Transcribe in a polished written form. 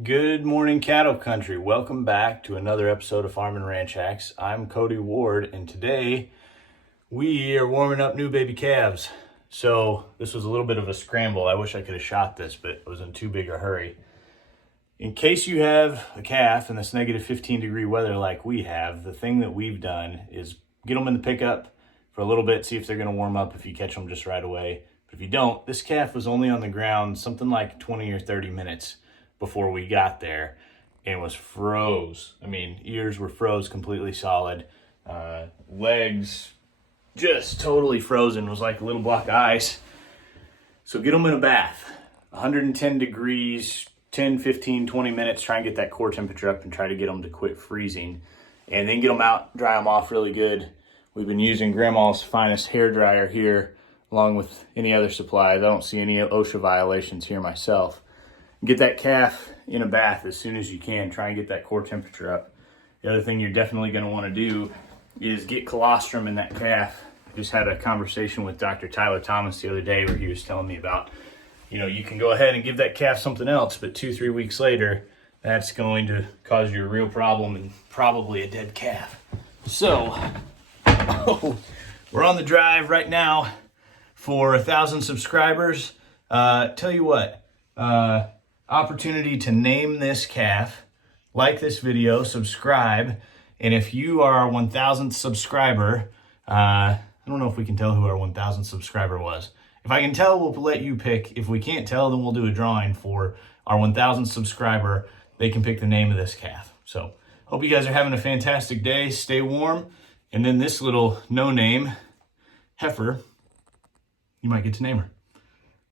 Good morning, cattle country. Welcome back to another episode of Farm and Ranch Hacks. I'm Cody Ward, and today we are warming up new baby calves. So this was a little bit of a scramble. I wish I could have shot this, but I was in too big a hurry. In case you have a calf in this negative 15 degree weather like we have, the thing that we've done is get them in the pickup for a little bit, see if they're going to warm up if you catch them just right away. But if you don't, this calf was only on the ground something like 20 or 30 minutes before we got there and was froze. I mean, ears were froze completely solid. Legs just totally frozen, was like a little block of ice. So get them in a bath, 110 degrees, 10, 15, 20 minutes, try and get that core temperature up and try to get them to quit freezing. And then get them out, dry them off really good. We've been using Grandma's finest hair dryer here, along with any other supplies. I don't see any OSHA violations here myself. Get that calf in a bath as soon as you can. Try and get that core temperature up. The other thing you're definitely going to want to do is get colostrum in that calf. I just had a conversation with Dr. Tyler Thomas the other day where he was telling me about, you can go ahead and give that calf something else, but 2-3 weeks later, that's going to cause you a real problem and probably a dead calf. So, we're on the drive right now for 1,000 subscribers. Tell you what, opportunity to name this calf, like this video, subscribe, and if you are our 1,000th subscriber, I don't know if we can tell who our 1,000th subscriber was. If I can tell, we'll let you pick. If we can't tell, then we'll do a drawing for our 1,000th subscriber. They can pick the name of this calf. So, hope you guys are having a fantastic day. Stay warm. And then this little no-name heifer, you might get to name her.